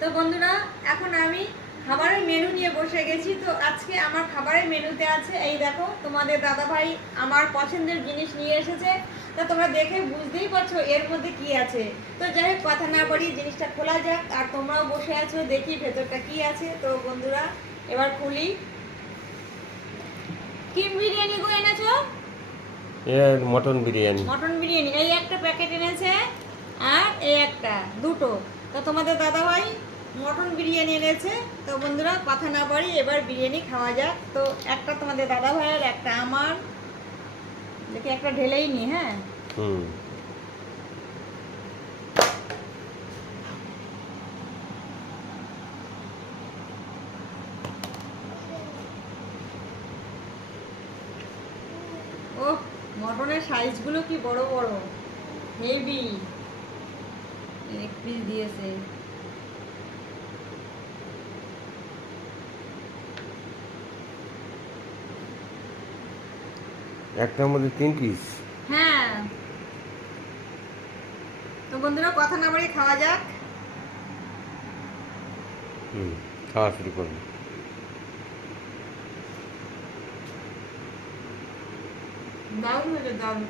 তো বন্ধুরা, এখন আমি খাবারের মেনু নিয়ে বসে গেছি। তো আজকে আমার খাবারের মেনুতে আছে, এই দেখো তোমাদের দাদাভাই আমার পছন্দের জিনিস নিয়ে এসেছে। তা তোমরা দেখে বুঝতেই পারছো এর মধ্যে কি আছে। তো যাই হোক, কথা না বাড়ি জিনিসটা খোলা যাক। আর তোমরাও বসে আছো, দেখি ভেতরটা কি আছে। তো বন্ধুরা, এবার খুলি। কি বিরিয়ানি গো এনেছো? মটন বিরিয়ানি। মটন বিরিয়ানি এই একটা প্যাকেট এনেছে, আর এই একটা, দুটো। তো তোমাদের দাদাভাই মটন বিরিয়ানি এনেছে। তো বন্ধুরা, কথা না বাড়ি এবার বিরিয়ানি খাওয়া যাক। তো একটা তোমাদের দাদাভাইয়ের, একটা আমার। দেখি একটা ঢেলেই নি। হ্যাঁ, ও মটনের সাইজগুলো কি বড় বড়, হেভি। এক পিস দিয়েছে। একটার মধ্যে 3 পিস। হ্যাঁ, তো বন্ধুরা কথা না বাড়ি খাওয়া যাক। খাওয়া শুরু করুন। দারুণ হয়েছে, দারুণ।